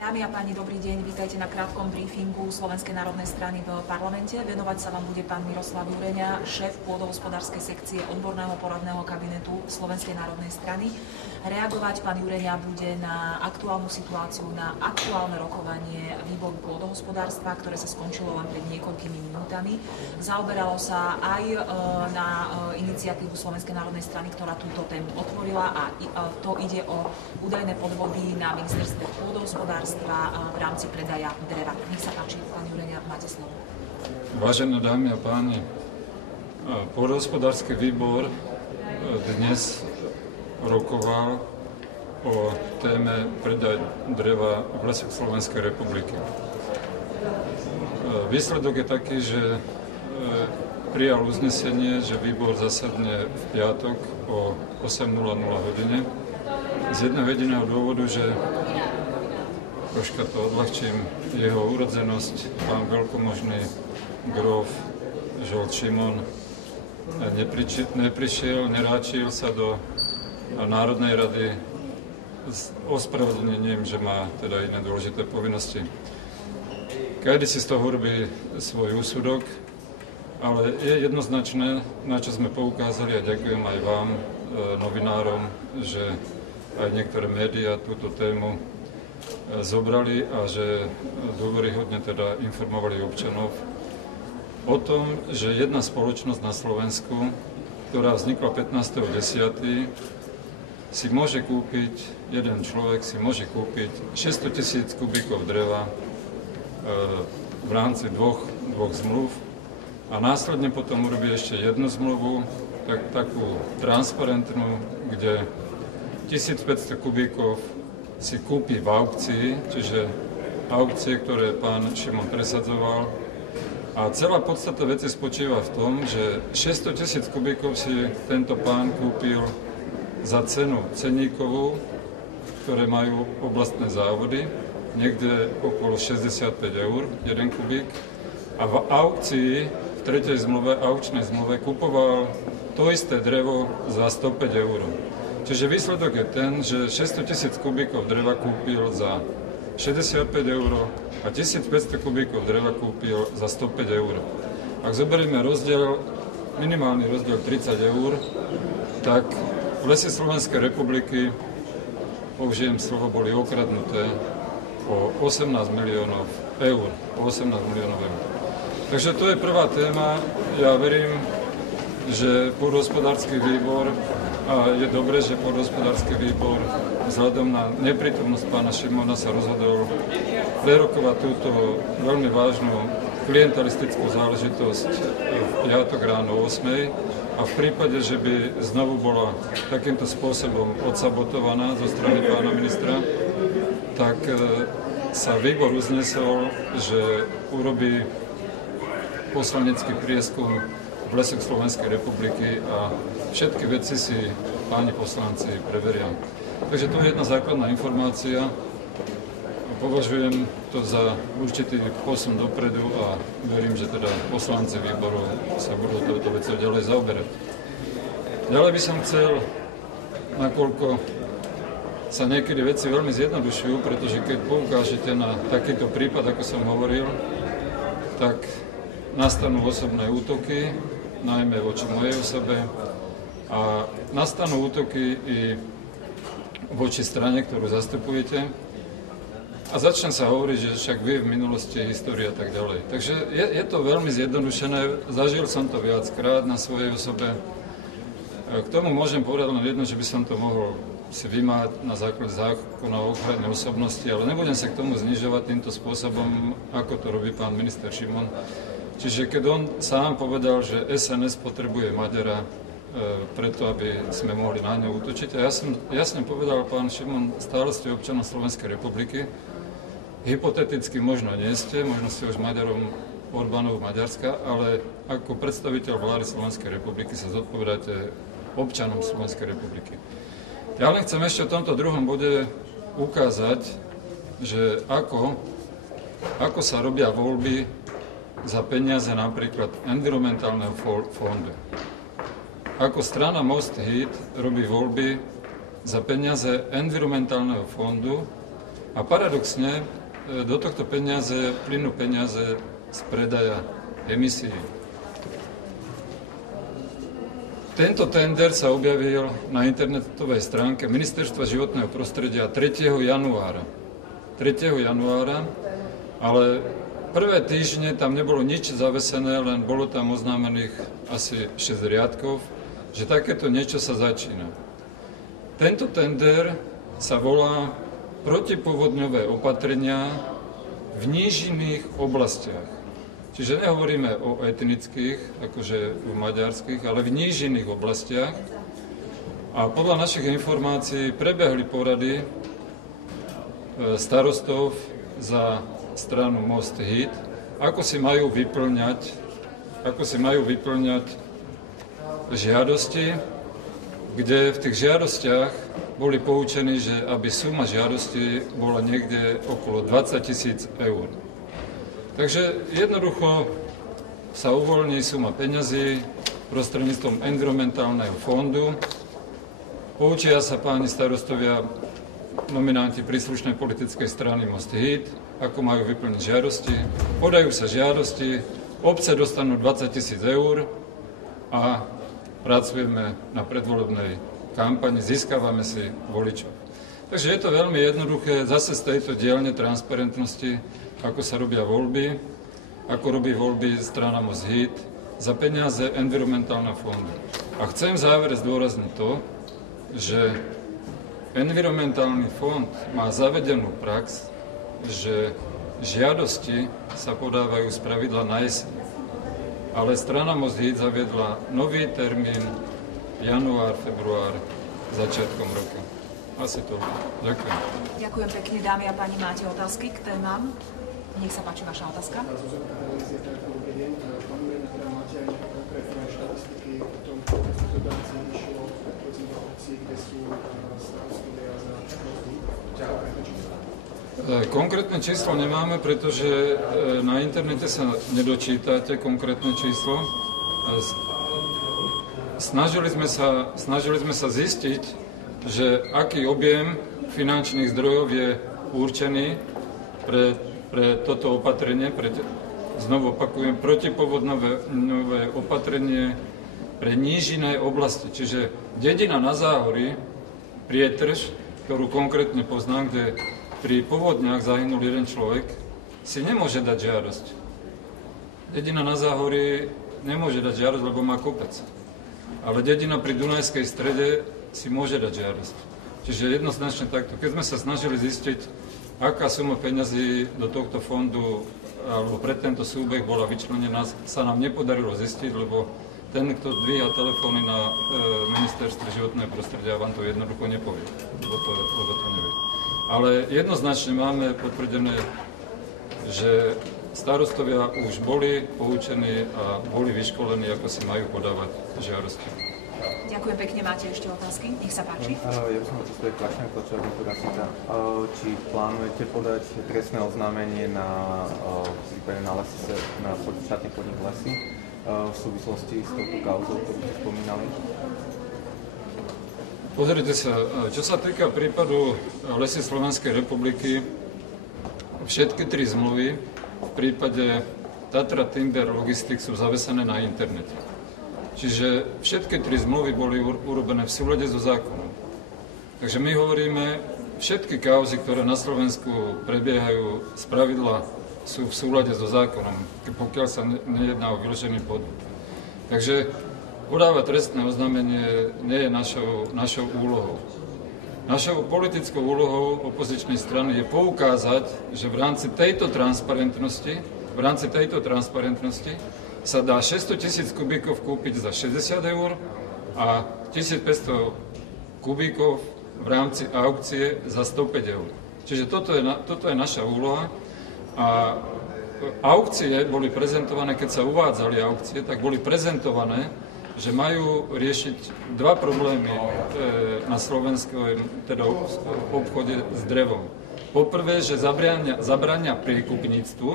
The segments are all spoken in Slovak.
Dámy a páni, dobrý deň. Vítajte na krátkom briefingu Slovenskej národnej strany v parlamente. Venovať sa vám bude pán Miroslav Jureňa, šéf pôdohospodárskej sekcie odborného poradného kabinetu Slovenskej národnej strany. Reagovať pán Jureňa bude na aktuálnu situáciu, na aktuálne rokovanie výboru pôdohospodárstva, ktoré sa skončilo len pred niekoľkými minútami. Zaoberalo sa aj na iniciatívu Slovenskej národnej strany, ktorá túto tému otvorila, a to ide o údajné podvody na ministerstve pôdohospodárstva v rámci predaja dreva. Nech sa páči, pán Jureňa, máte slovo. Vážené dámy a páni, pôdohospodársky výbor dnes rokoval o téme predaj dreva v lesoch Slovenskej republiky. Výsledok je taký, že prijal uznesenie, že výbor zasadne v piatok o 8:00 hodine z jedného jediného dôvodu, že troška to odľahčím, jeho urodzenosť, pán veľkomožný gróf Žolt Šimon neprišiel, neráčil sa do Národnej rady s ospravedlnením, že má teda iné dôležité povinnosti. Každý si z toho robí svoj úsudok, ale je jednoznačné, na čo sme poukázali, a ďakujem aj vám, novinárom, že aj niektoré médiá túto tému zobrali a že dôveryhodne teda informovali občanov o tom, že jedna spoločnosť na Slovensku, ktorá vznikla 15.10., si môže kúpiť, jeden človek si môže kúpiť 600 000 kubíkov dreva v rámci dvoch zmluv a následne potom urobí ešte jednu zmluvu, takú transparentnú, kde 1500 kubíkov si kúpi v aukcii, čiže aukcie, ktoré pán Šimon presadzoval. A celá podstata veci spočíva v tom, že 600 000 kubíkov si tento pán kúpil za cenu ceníkovú, ktoré majú oblastné závody, niekde okolo 65 eur, jeden kubík. A v aukcii, v tretej zmluve, aukčnej zmluve, kupoval to isté drevo za 105 eur. Čiže výsledok je ten, že 600 000 kubíkov dreva kúpil za 65 eur a 1500 kubíkov dreva kúpil za 105 eur. Ak zoberieme minimálny rozdiel 30 eur, tak Lesy Slovenskej republiky, použijem slovo, boli okradnuté o 18 miliónov eur. Takže to je prvá téma. Ja verím, že pôdohospodársky výbor, a je dobré, že pôdohospodársky výbor vzhľadom na neprítomnosť pána Šimona sa rozhodol prerokovať túto veľmi vážnu klientelistickú záležitosť v piatok ráno o 8:00. A v prípade, že by znovu bola takýmto spôsobom odsabotovaná zo strany pána ministra, tak sa výbor uznesol, že urobí poslanecký prieskum v lesoch Slovenskej republiky a všetky veci si páni poslanci preveria. Takže to je jedna základná informácia. Považujem to za určitý posun dopredu a verím, že teda poslanci výboru sa budú touto vecou ďalej zaoberať. Ďalej by som chcel, nakoľko sa niekedy veci veľmi zjednodušujú, pretože keď poukážete na takýto prípad, ako som hovoril, tak nastanú osobné útoky, najmä voči mojej osobe, a nastanú útoky i voči strane, ktorú zastupujete. A začne sa hovoriť, že však vy v minulosti, história a tak ďalej. Takže je to veľmi zjednodušené, zažil som to viackrát na svojej osobe. K tomu môžem povedať len jedno, že by som to mohol si vymáhať na základe zákona o ochrane osobnosti, ale nebudem sa k tomu znižovať týmto spôsobom, ako to robí pán minister Šimon. Čiže keď on sám povedal, že SNS potrebuje Maďara preto, aby sme mohli na ňo útočiť, a ja som jasne povedal, pán Šimon, stále ste občanom Slovenskej republiky, hypoteticky možno nie ste, možno ste už Maďarom Orbánov Maďarska, ale ako predstaviteľ vlády Slovenskej republiky sa zodpovedáte občanom Slovenskej republiky. Ja len chcem ešte v tomto druhom bode ukázať, že ako sa robia voľby za peniaze napríklad environmentálneho fondu. Ako strana Most Híd robí voľby za peniaze environmentálneho fondu A paradoxne do tohto plynú peniaze z predaja emisí. Tento tender sa objavil na internetovej stránke Ministerstva životného prostredia 3. januára. Ale prvé týždne tam nebolo nič zavesené, len bolo tam oznámených asi 6 riadkov, že takéto niečo sa začína. Tento tender sa volá Protipovodňové opatrenia v nížinných oblastiach. Čiže nehovoríme o etnických, akože v maďarských, ale v nížinných oblastiach. A podľa našich informácií prebehli porady starostov za stranu Most Híd, ako si majú vyplňať žiadosti, kde v tých žiadostiach boli poučení, že aby suma žiadosti bola niekde okolo 20 000 eur. Takže jednoducho sa uvoľní suma peňazí prostredníctvom environmentálneho fondu. Poučia sa páni starostovia, nominanti príslušnej politickej strany Most Híd, ako majú vyplniť žiadosti. Podajú sa žiadosti, obce dostanú 20 000 eur a pracujeme na predvolebnej kampani, získavame si voličov. Takže je to veľmi jednoduché, zase z tejto dielne transparentnosti, ako sa robia voľby, ako robí voľby strana Most Híd za peniaze environmentálneho fondu. A chcem v závere zdôrazniť to, že environmentálny fond má zavedenú prax, že žiadosti sa podávajú spravidla na jeseň. Ale strana Most Híd zaviedla nový termín január, február, začiatkom roka. Asi to. Ďakujem. Ďakujem pekne, dámy a páni. Máte otázky k témam? Nech sa páči vaša otázka. Konkrétne číslo nemáme, pretože na internete sa nedočítate konkrétne číslo. Snažili sme sa zistiť, že aký objem finančných zdrojov je určený pre toto opatrenie, znovu opakujem, protipovodňové opatrenie pre nížinné oblasti. Čiže dedina na Záhorí, Prietrž, ktorú konkrétne poznám, kde pri povodniach zahynul jeden človek, si nemôže dať žiadosť. Dedina na Záhorí nemôže dať žiadosť, lebo má kopec. Ale dedina pri Dunajskej strede si môže dať žiadosť. Čiže jednoznačne takto. Keď sme sa snažili zistiť, aká suma peňazí do tohto fondu alebo pre tento súbeh bola vyčlenená, sa nám nepodarilo zistiť, lebo ten, kto dvíha telefóny na Ministerstve životného prostredia, vám to jednoducho nepovie, lebo to nevie. Ale jednoznačne máme potvrdené, že starostovia už boli poučení a boli vyškolení, ako si majú podávať žiadosti. Ďakujem pekne. Máte ešte otázky? Nech sa páči. Ja by som to svoje tlačné tlačovať Kurasita. Či plánujete podať trestné oznámenie na prípade na štátny podnik Lesy v súvislosti s touto kauzou, ktorú ste spomínali? Pozrite sa, čo sa týka prípadu Lesy Slovenskej republiky, všetky tri zmluvy v prípade Tatra Timber Logistics sú zavesené na internete. Čiže všetky tri zmluvy boli urobené v súlade so zákonom. Takže my hovoríme, všetky kauzy, ktoré na Slovensku prebiehajú, spravidla sú v súlade so zákonom, pokiaľ sa nejedná o vyložený podvod. Takže podávať trestné oznámenie nie je našou úlohou. Našou politickou úlohou opozičnej strany je poukázať, že v rámci tejto transparentnosti sa dá 600 000 kubíkov kúpiť za 60 eur a 1500 kubíkov v rámci aukcie za 105 eur. Čiže toto je naša úloha a aukcie boli prezentované, keď sa uvádzali aukcie, tak boli prezentované, že majú riešiť dva problémy na Slovensku, teda v obchode s drevom. Poprvé, že zabrania priekupníctvu,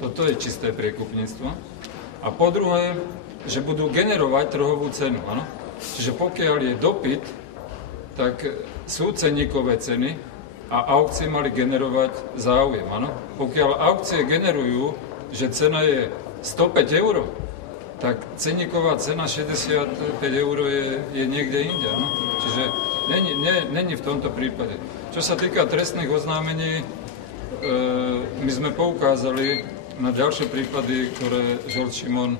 toto je čisté priekupníctvo, a po druhé, že budú generovať trhovú cenu. Áno? Čiže pokiaľ je dopyt, tak sú ceníkové ceny a aukcie mali generovať záujem. Áno? Pokiaľ aukcie generujú, že cena je 105 €, tak ceníková cena 65 € je niekde inde. Áno? Čiže není v tomto prípade. Čo sa týka trestných oznámení, my sme poukázali na ďalšie prípady, ktoré Žolt Šimon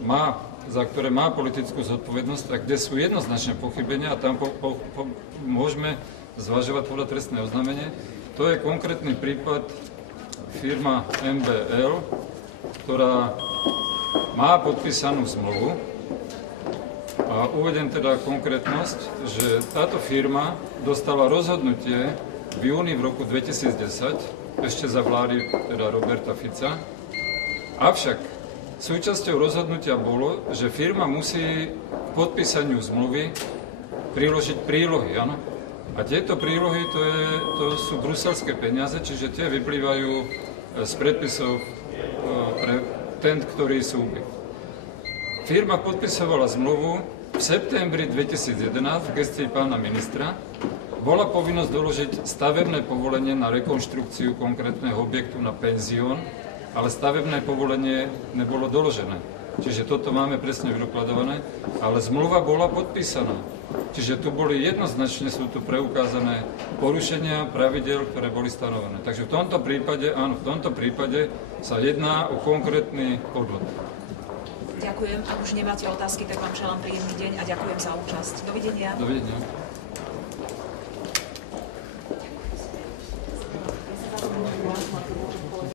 má, za ktoré má politickú zodpovednosť a kde sú jednoznačné pochybenia a tam môžeme zvažovať podľa trestné oznámenie. To je konkrétny prípad firma MBL, ktorá má podpísanú zmluvu a uvedem teda konkrétnosť, že táto firma dostala rozhodnutie v júni v roku 2010, ešte za vlády teda Roberta Fica, avšak súčasťou rozhodnutia bolo, že firma musí k podpísaniu zmluvy priložiť prílohy, áno? A tieto prílohy to sú bruselské peniaze, čiže tie vyplývajú z predpisov pre ten, ktorý súbjekt. Firma podpisovala zmluvu v septembri 2011 v gestii pána ministra. Bola povinnosť doložiť stavebné povolenie na rekonštrukciu konkrétneho objektu na penzión, ale stavebné povolenie nebolo doložené. Čiže toto máme presne vydokladované, ale zmluva bola podpísaná. Čiže tu boli jednoznačne, sú tu preukázané porušenia pravidel, ktoré boli stanovené. Takže v tomto prípade, áno, v tomto prípade sa jedná o konkrétny podvod. Ďakujem. Ak už nemáte otázky, tak vám želám príjemný deň a ďakujem za účasť. Dovidenia. Dovidenia.